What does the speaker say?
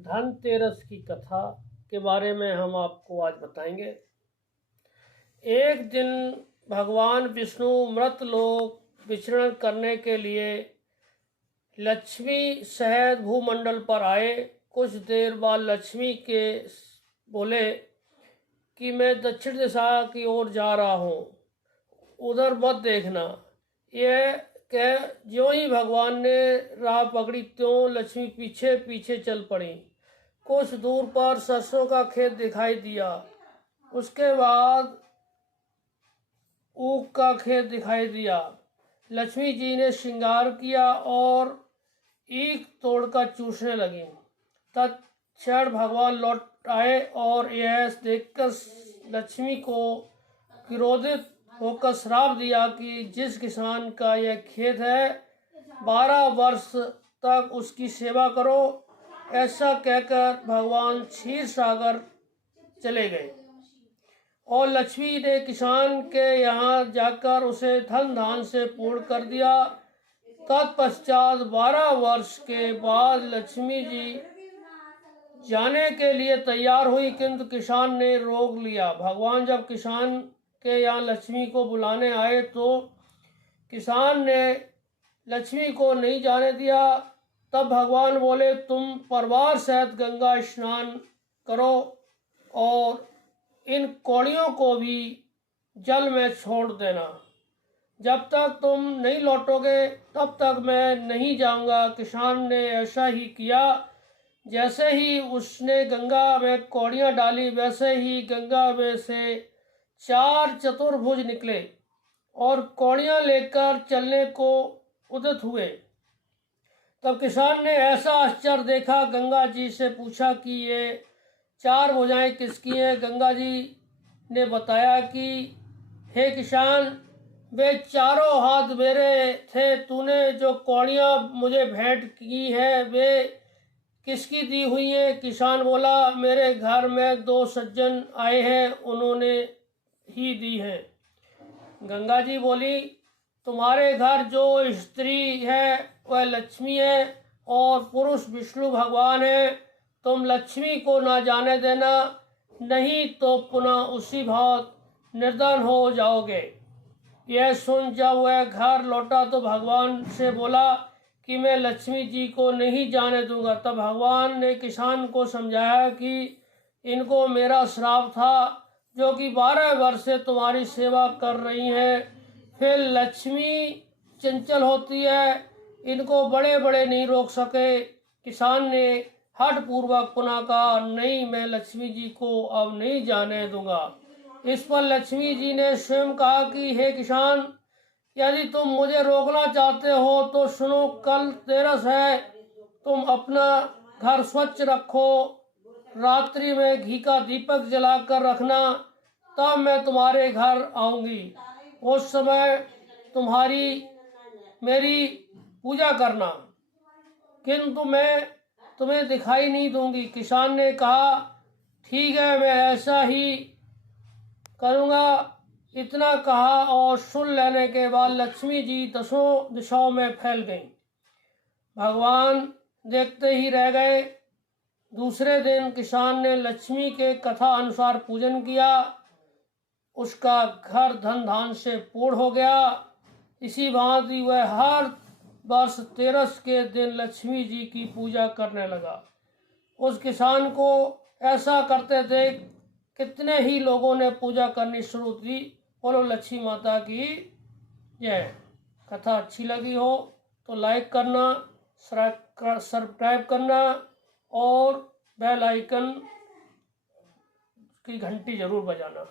धनतेरस की कथा के बारे में हम आपको आज बताएंगे। एक दिन भगवान विष्णु मृत लोक विचरण करने के लिए लक्ष्मी सहित भूमंडल पर आए। कुछ देर बाद लक्ष्मी के बोले कि मैं दक्षिण दिशा की ओर जा रहा हूँ, उधर मत देखना। यह कह ज्यों ही भगवान ने राह पकड़ी त्यों लक्ष्मी पीछे पीछे चल पड़ी। कुछ दूर पर सरसों का खेत दिखाई दिया, उसके बाद ऊख का खेत दिखाई दिया। लक्ष्मी जी ने श्रृंगार किया और ईख तोड़कर चूसने लगी। तत्क्षण भगवान लौट आए और यह देखकर लक्ष्मी को क्रोधित होकर श्राप दिया कि जिस किसान का यह खेत है 12 वर्ष तक उसकी सेवा करो। ऐसा कहकर भगवान क्षीर सागर चले गए और लक्ष्मी ने किसान के यहाँ जाकर उसे धन धान से पूर्ण कर दिया। तत्पश्चात 12 वर्ष के बाद लक्ष्मी जी जाने के लिए तैयार हुई, किंतु किसान ने रोक लिया। भगवान जब किसान के यहाँ लक्ष्मी को बुलाने आए तो किसान ने लक्ष्मी को नहीं जाने दिया। तब भगवान बोले, तुम परिवार सहित गंगा स्नान करो और इन कौड़ियों को भी जल में छोड़ देना। जब तक तुम नहीं लौटोगे तब तक मैं नहीं जाऊंगा। किसान ने ऐसा ही किया। जैसे ही उसने गंगा में कौड़ियाँ डाली वैसे ही गंगा में से 4 चतुर्भुज निकले और कौड़ियाँ लेकर चलने को उद्यत हुए। तब किसान ने ऐसा आश्चर्य देखा, गंगा जी से पूछा कि ये 4 भुजाएं किसकी हैं। गंगा जी ने बताया कि हे किसान, वे चारों हाथ मेरे थे। तूने जो कौड़ियाँ मुझे भेंट की है वे किसकी दी हुई हैं। किसान बोला, मेरे घर में 2 सज्जन आए हैं, उन्होंने ही दी है। गंगा जी बोली, तुम्हारे घर जो स्त्री है वह लक्ष्मी है और पुरुष विष्णु भगवान है। तुम लक्ष्मी को ना जाने देना, नहीं तो पुनः उसी भाव निर्धन हो जाओगे। यह सुन जब वह घर लौटा तो भगवान से बोला कि मैं लक्ष्मी जी को नहीं जाने दूंगा। तब भगवान ने किसान को समझाया कि इनको मेरा श्राप था, जो कि 12 वर्ष से तुम्हारी सेवा कर रही हैं। फिर लक्ष्मी चंचल होती है, इनको बड़े बड़े नहीं रोक सके। किसान ने हठ पूर्वक पुनः कहा, नहीं, मैं लक्ष्मी जी को अब नहीं जाने दूंगा। इस पर लक्ष्मी जी ने स्वयं कहा कि हे किसान, यदि तुम मुझे रोकना चाहते हो तो सुनो, कल तेरस है, तुम अपना घर स्वच्छ रखो, रात्रि में घी का दीपक जलाकर रखना, तब मैं तुम्हारे घर आऊंगी। उस समय तुम्हारी मेरी पूजा करना, किंतु मैं तुम्हें दिखाई नहीं दूंगी। किसान ने कहा, ठीक है, मैं ऐसा ही करूँगा। इतना कहा और सुन लेने के बाद लक्ष्मी जी 10 दिशाओं में फैल गईं। भगवान देखते ही रह गए। दूसरे दिन किसान ने लक्ष्मी के कथा अनुसार पूजन किया, उसका घर धन धान से पूर्ण हो गया। इसी भांति वह हर वर्ष तेरस के दिन लक्ष्मी जी की पूजा करने लगा। उस किसान को ऐसा करते देख कितने ही लोगों ने पूजा करनी शुरू की। बोलो लक्ष्मी माता की जय। कथा अच्छी लगी हो तो लाइक करना, सब्सक्राइब करना और बेल आइकन की घंटी जरूर बजाना।